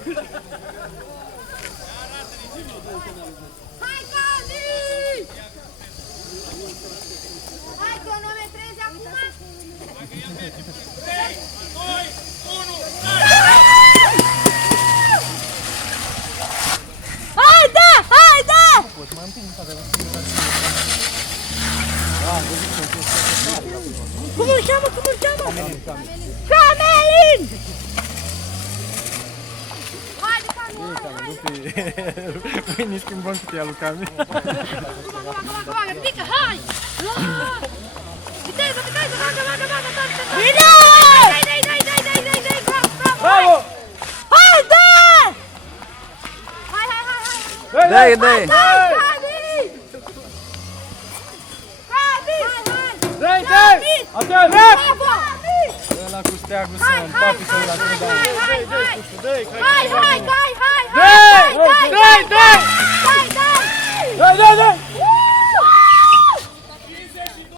Hai, Cani! Hai, cronometrezi acum! 3, 2, 1, Haide! Haide! Cum îl cheamă? Cum îl cheamă? Camelin! Haide, Cani! Păi ne schimbăm cu ea lui Cami. Bagă, ridică, hai! Viteză, viteză, bagă! Bine! Dai, Bravo! haide! Hai! Dai, dai! Dai, dai! Atent! Ăla cu steagul să împape să-l la Hai,